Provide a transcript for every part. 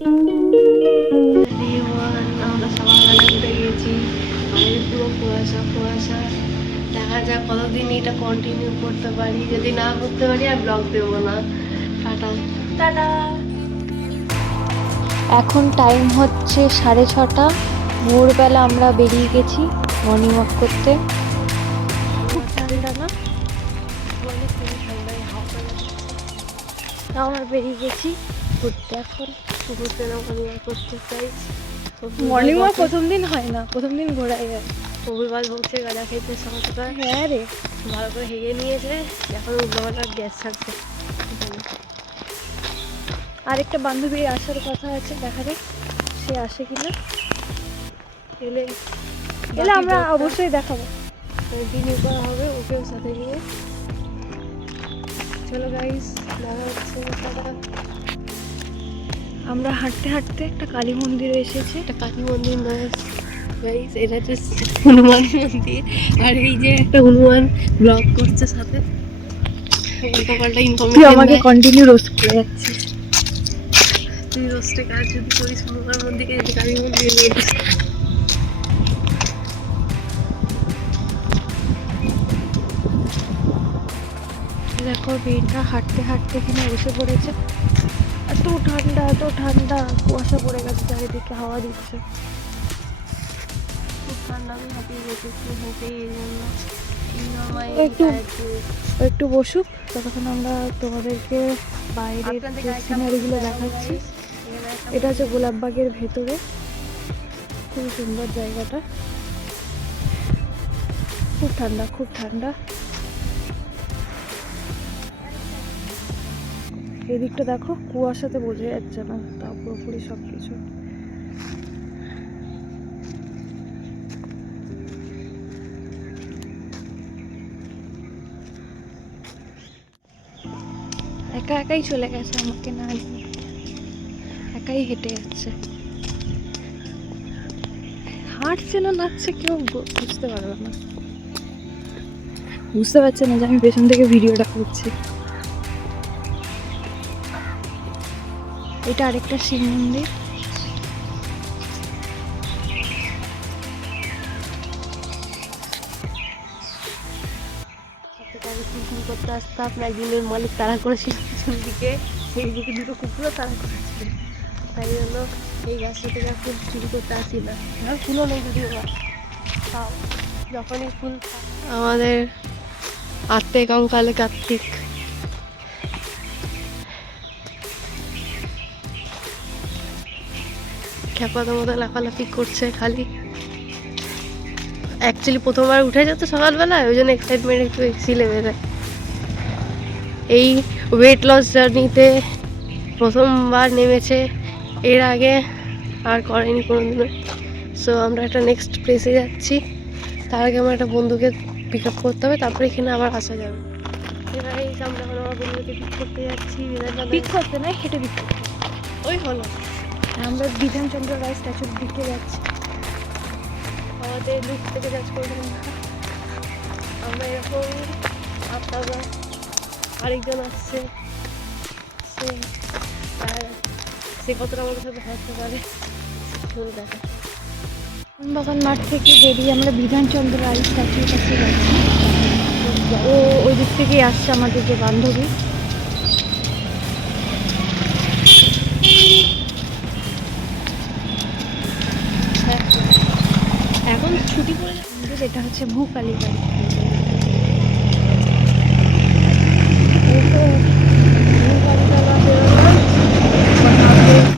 আমরা সকালবেলা উঠে গেছি, বাইরে পুরো কুয়াশা কুয়াশা। দেখা যাক কতদিন এটা কন্টিনিউ করতে পারি, যদি না করতে পারি আর ব্লগ দেবো না। Tata tata. এখন টাইম হচ্ছে 6:30। ভোরবেলা আমরা বেরিয়ে গেছি মর্নিং ওয়াক করতে। খুব ঠান্ডা না? অনেক খুবই ঠান্ডায় হাওয়া তাও আমরা বেরিয়ে গেছি ঘুরতে। এখন ঘুরতে না মর্নিং ওয়াক করতে চাই। মর্নিং ওয়াক প্রথম দিন হয় না, প্রথম দিন ঘোরাই হয়। রবিবার বলছে গাঁজা খেতে সকাল সকাল। হ্যাঁ রে, ভালো করে হেগে নিয়েছে, এখন উল্টোপাল্টা গ্যাস ছাড়ছে। আরেকটা বান্ধবীর আসার কথা আছে, দেখা যাক সে আসে কিনা। এলে এলে আমরা অবশ্যই দেখাবো। কন্টিনিউ করা হবে ওকেও সাথে নিয়ে। চলো গাইস, দেখা হচ্ছে। আমরা হাঁটতে হাঁটতে একটা কালী মন্দিরে এসেছি। একটা কালী মন্দির নয় গাইস, এটা হচ্ছে হনুমান মন্দির। আর এই যে একটা হনুমান ব্লগ করছে সাথে, উল্টোপাল্টা তুই ইনফরমেশন আমাকে দেয়। কন্টিনিউ রোস্ট করে যাচ্ছিস। তুই রোস্টে কাজ যদি করিস হনুমান মন্দিরে, যদি কালী মন্দিরে বলিস। দেখো মেয়েটা হাঁটতে হাঁটতে এখানে বসে পড়েছে। এত ঠান্ডা, এত ঠান্ডা, কুয়াশা পড়ে গেছে চারিদিকে, হাওয়া দিচ্ছে। খুব ঠান্ডা, আমি হাঁপিয়ে গেছি হেঁটে, এই জন্য একটু বসুক, ততক্ষণ আমরা তোমাদেরকে বাইরের সিনারিগুলো দেখাচ্ছি। এটা হচ্ছে গোলাপবাগের ভেতরে, খুব সুন্দর জায়গাটা। খুব ঠান্ডা, খুব ঠান্ডা। এদিকটা দেখো, কুয়াশাতে বোঝা যাচ্ছে না, তা পুরোপুরি সব কিছু। একা একাই চলে গেছে, আমাকে না নিয়ে একাই হেঁটে যাচ্ছে। হাঁটছে না নাচছে কেউ বুঝতে পারবে না, বুঝতে পারছে না যে আমি পেছন থেকে ভিডিওটা করছি। এটা আরেকটা শিব মন্দির। ফুল করতে আসতাম, একদিনের মালিক তাড়া করেছিল পিছন দিকে, সেই দিকে দুটো কুকুরও তাড়া করেছিল। তাই জন্য এই গাছটা থেকে ফুল চুরি করতে আসি না। ফুলও নেই যদিও বা, তাও যখনই ফুল। আমাদের আত্মে কঙ্কালে কার্তিক। খেপাদের মতো লাফালাফি করছে খালি। অ্যাকচুয়ালি প্রথমবার উঠে যেত সকালবেলায়, ওই জন্য এক্সাইটমেন্ট একটু বেশি লেভেলে। এই ওয়েট লস জার্নিতে প্রথমবার নেমেছে, এর আগে আর করেনি কোনোদিনও। সো আমরা একটা নেক্সট প্লেসে যাচ্ছি, তার আগে আমার একটা বন্ধুকে পিক আপ করতে হবে, তারপরে এখানে আবার আসা যাবে। এবারে আমরা এখন আমার বন্ধুকে পিক করতে যাচ্ছি। পিক করতে নয়, হেঁটে পিক করতে। ওই হলো, আমরা বিধানচন্দ্র রায় স্ট্যাচুর দিকে যাচ্ছি। আমাদের লুক থেকে জাজ করবেন না, আমরা এরকম। আপনারা আরেকজন আসছে, সে কতটা আমাদের সাথে হাঁটতে পারে শুরু দেখা। বাগান মাঠ থেকে বেরিয়ে আমরা বিধানচন্দ্র রায় স্ট্যাচুর কাছে যাচ্ছি। ও ওই দিক থেকেই আসছে আমাদের যে বান্ধবী। এখন ছুটি করে এটা হচ্ছে ভূকালী বাড়ি।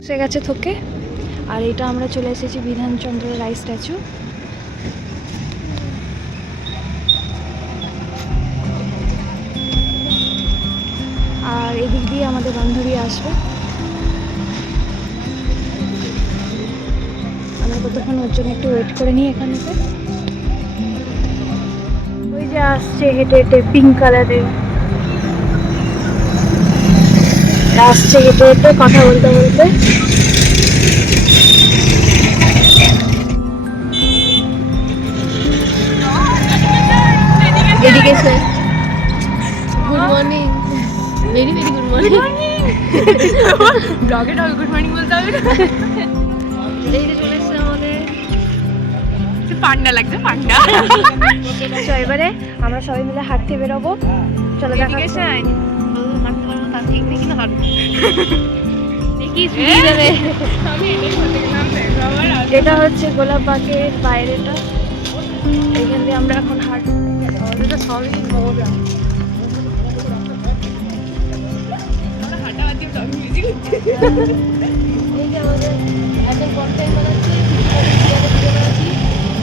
এসে গেছে থোকে। আর এটা আমরা চলে এসেছি বিধানচন্দ্র রায় স্ট্যাচু। আর এদিক দিয়ে আমাদের বান্ধবী আসবে। আমরা কতক্ষণ ওর জন্য একটু ওয়েট করে নিই এখানে। ওই যে আসছে হেঁটে হেঁটে, পিঙ্ক কালারের আসছে হেঁটে হেঁটে, কথা বলতে বলতে। এদিকে সে good morning, very very good morning. ব্লগে গুড মর্নিং বলতে হবে। এই যে চলে এসছে আমাদের পান্ডা লাগছে পান্ডা। তো এবারে আমরা সবাই মিলে হাঁটতে বেরোবো, চলো দেখা হাঁটতে পারবো তার ঠিক নেই কিন্তু হাঁটবো দেখি ফিরে যাবে। এটা হচ্ছে গোলাপবাগের বাইরেটা, এইখান দিয়ে আমরা এখন হাঁটবো। আমাদের তো সবই মজা। এই যে আমাদের এখন কন্টেন্ট বানাচ্ছি,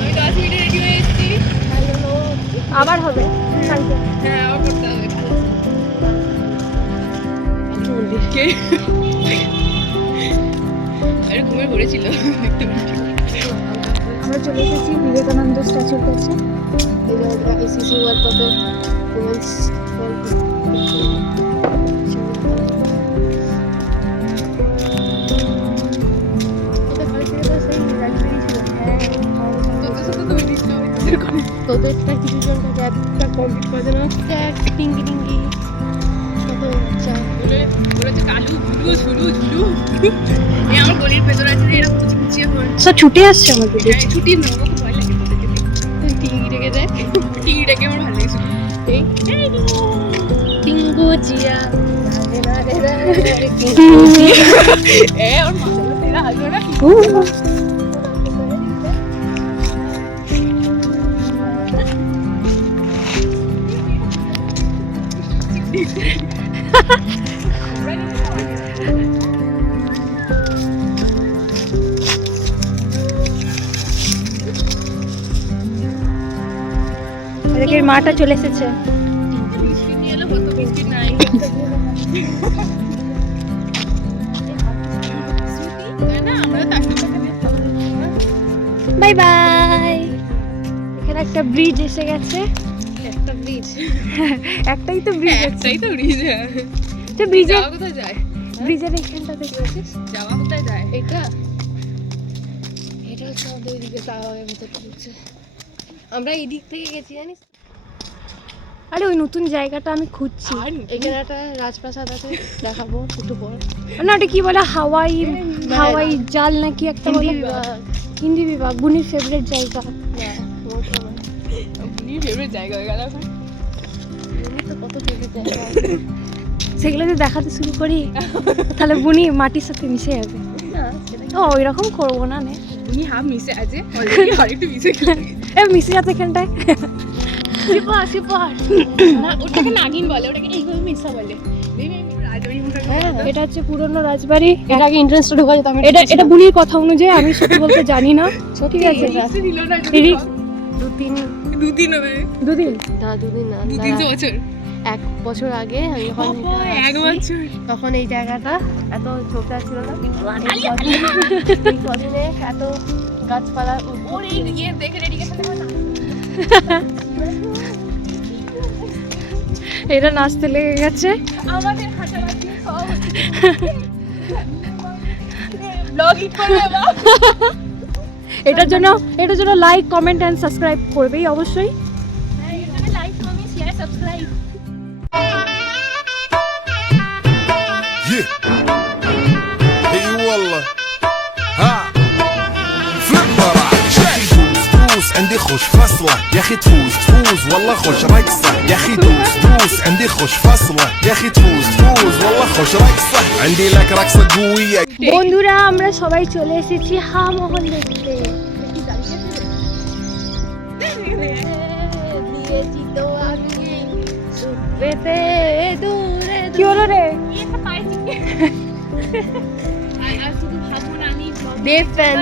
আমি 10 মিনিটে রেডি হয়ে এসেছি। আবার হবে কালকে। হ্যাঁ আবার করতে হবে। আরে ঘুমিয়ে পড়েছিল দেখতে পাচ্ছি। আমরা চলে এসেছি বিবেকানন্দ স্ট্যাচুর কাছে। আইসিসি ওয়ার্ল্ড কাপের উমেন্স তোদেরটা কিছু জনটা ব্যাপটা কমপ্লিট করে দেবে টিঙ্গি টিঙ্গি কত ইচ্ছা বলেছে কালু ঝুলু ঝুলু ঝুলু এই আমার গলির ভেতরে আছে এরকম কিছু কুচিয়ে করছে সব ছুটে আসছে আমাদের। ছুটি না আমার ভয় লাগে টিঙ্গি রেখে দেয় টিঙ্গিটাকে আমার ভালো লেগেছে এই টিঙ্গু জিয়া এ ওর মাথা তেরা আসবে না এদিকে মাটা চলে এসেছে। বিস্কিট নিয়ে এলো কত বিস্কিট নাই না আমরা তার বাই বাই। এখানে একটা ব্রিজ এসে গেছে। একটা ব্রিজ একটাই তো ব্রিজ আছে। একটাই তো ব্রিজ তো ব্রিজে যাওয়া কোথায় যায় ব্রিজের এখানটা দেখেছিস? যাওয়া কোথায় যায় এটা এটা হচ্ছে আমাদের ওইদিকে টাওয়ারের ভিতরে ঢুকছে আমরা এই দিক থেকে গেছি জানিস আরে ওই নতুন জায়গাটা আমি খুঁজছি। এখানে একটা রাজপ্রাসাদ আছে দেখাবো একটু পর না ওটা কি বলে হাওয়াই হাওয়াই জাল নাকি একটা বলে হিন্দি বিভাগ বুনির ফেভারিট জায়গা। ফেভারিট জায়গা হয়ে গেল এখন তো কত ফেভারিট জায়গা সেগুলো যদি দেখাতে শুরু করি তাহলে বুনি মাটির সাথে মিশে যাবে। ও ওই রকম করবো না নে উনি হাফ মিশে আছে অলরেডি আরেকটু মিশে গেছে এ মিশে যাচ্ছে এখানটায়। শিপার শিপার না ওটাকে নাগিন বলে ওটাকে এইভাবে মিশা বলে এটা হচ্ছে পুরনো রাজবাড়ি। এর আগে এন্ট্রান্সটা ঢোকা যেত আমি এটা এটা বুনির কথা অনুযায়ী, আমি সত্যি বলতে জানি না। ঠিক আছে দিল না দুদিন হবে দুদিন না দুদিন না 2-3 বছর 1 বছর আগে আমি যখন এক বছর তখন এই জায়গাটা এত ছোটা ছিল না এই কদিনে এত গাছপালা ওর এই ইয়ে দেখে রেডিকেশন এটা নাচতে লেগে গেছে আমাদের হাঁটাহাঁটি সব ব্লগ হিট করবে বা এটার জন্য লাইক কমেন্ট এন্ড সাবস্ক্রাইব করবেই অবশ্যই। Like comment share subscribe اي والله ها فليب براك دوس عندي خوش فصله يا اخي تفوز والله خوش رقصه يا اخي دوس عندي خوش فصله يا اخي تفوز والله خوش رقصه عندي لك رقصه قويه। বন্ধুরা আমরা সবাই চলে এসেছি হা মহল দেখতে। কি হলো রে? দেব ফ্যান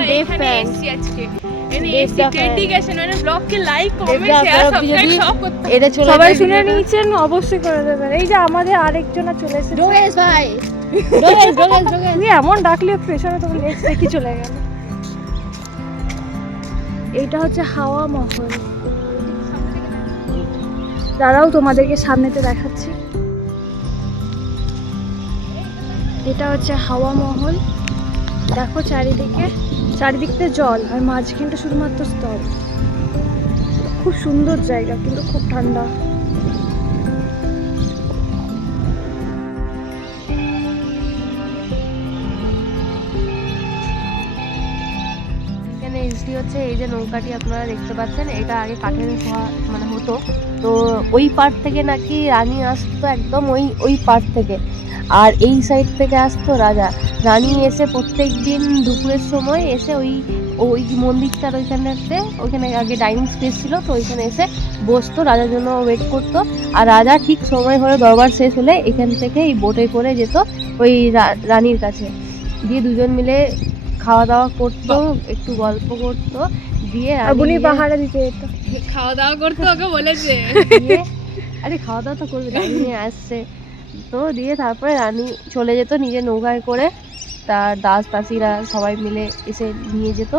সবাই শুনে নিয়েছেন অবশ্যই করে দেবেন। এই যে আমাদের আরেকজনা চলে এসেছে ভাই তুমি এমন ডাকলে পেছনে তোমার নেক্সট দেখি চলে গেল। এইটা হচ্ছে হাওয়া মহল। দাঁড়াও তোমাদেরকে সামনেতে দেখাচ্ছি। এটা হচ্ছে হাওয়া মহল। দেখো চারিদিকতে জল আর মাঝখানটা শুধুমাত্র স্তর। খুব সুন্দর জায়গা কিন্তু খুব ঠান্ডা। হিস্ট্রি হচ্ছে, এই যে নৌকাটি আপনারা দেখতে পাচ্ছেন, এটা আগে কাঠের মানে হতো। তো ওই পার থেকে নাকি রানী আসতো, একদম ওই পার থেকে, আর এই সাইড থেকে আসতো রাজা। রানী এসে প্রত্যেক দিন দুপুরের সময় এসে ওই মন্দিরটার ওইখানে আগে ডাইনিং স্পেস ছিল, তো ওইখানে এসে বসতো, রাজার জন্য ওয়েট করতো। আর রাজা ঠিক সময় হলে দরবার শেষ হলে এখান থেকে এই বোটে করে যেত ওই রানীর কাছে, দিয়ে দুজন মিলে খাওয়া দাওয়া করতো, একটু গল্প করতো, দিয়ে আগুনি পাহাড়ে দিতে যেত। খাওয়া দাওয়া করতে ওকে বলেছে। আরে খাওয়া দাওয়া তো করবে, রানী নিয়ে আসছে তো, দিয়ে তারপরে রানী চলে যেত নিজের নৌকায় করে, তার দাস দাসীরা সবাই মিলে এসে নিয়ে যেত,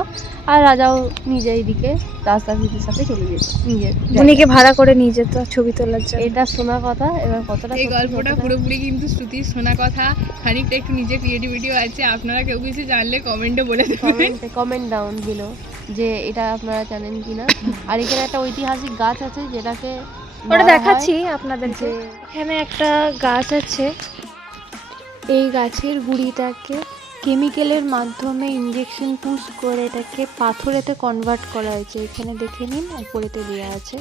আর রাজাও নিজে এইদিকে দাস দাসীদের সাথে চলে যেত নিজের উনিকে ভাড়া করে নিয়ে যেত ছবি তোলার জন্য। এটা শোনা কথা, এবার কতটা এই সত্যি গল্পটা কতটা- পুরোপুরি কিন্তু শ্রুতির শোনা কথা, খানিকটা একটু নিজে ক্রিয়েটিভিটিও আছে। আপনারা কেউ কিছু জানলে কমেন্টে বলে দেবেন। কমেন্ট ডাউন দিল যে এটা আপনারা জানেন কিনা। আর এখানে একটা ঐতিহাসিক গাছ আছে যেটাকে ওটা বলা হয় দেখাচ্ছি আপনাদেরকে। যে এখানে একটা গাছ আছে, এই গাছের গুঁড়িটাকে কেমিক্যালের মাধ্যমে ইঞ্জেকশন পুশ করে এটাকে পাথরেতে কনভার্ট করা হয়েছে। এখানে দেখে নিন, উপরেতে দেওয়া আছে,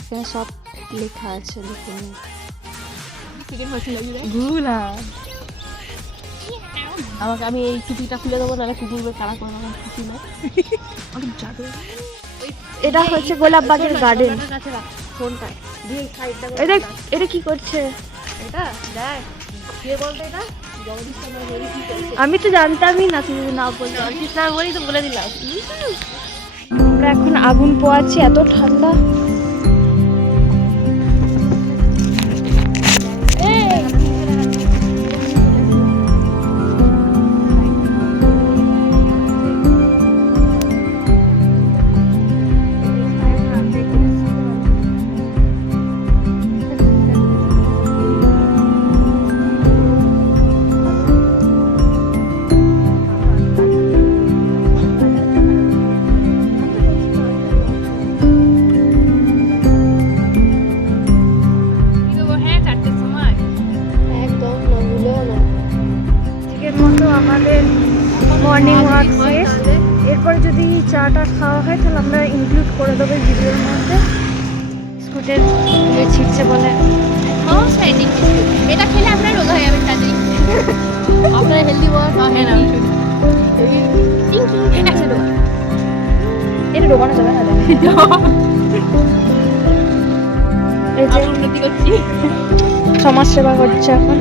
এখানে সব লেখা আছে, দেখে নিন। ঘুরা আমাকে, আমি এই টুপিটা খুলে দেবো, নাহলে কুকুরবে কারা করে আমার টুপি না। অনেক জাদু। এটা হচ্ছে গোলাপবাগের গার্ডেন। ফোনটা দিয়ে সাইডটা এটা এটা কি করছে? এটা দেখ, কে বলতো এটা? জগদীশ চন্দ্র বসু কি করেছে? আমি তো জানতামই না, তুমি না বলতে। জগদীশ না বলেই তো বলে দিলাম। আমরা এখন আগুন পোয়াচ্ছি, এত ঠান্ডা। হ্যাঁ, 4টের সময়। একদম না, ভুলেও না। আজকের মতো আমাদের মর্নিং ওয়াক শেষ। এরপরে যদি চাটা খাওয়া হয় তাহলে আমরা ইনক্লুড করে দেবো ভিডিওর মধ্যে। বিস্কুটের ছিটছে বলে এটা খেলে আপনার রোগা হয়ে যাবে তাড়াতাড়ি। আপনারা হেলদি ওয়ার্ক হ্যাঁ না, এটা ডোবানো যাবে না। এই যে উন্নতি করছি। সমাজ সেবা করছে এখন।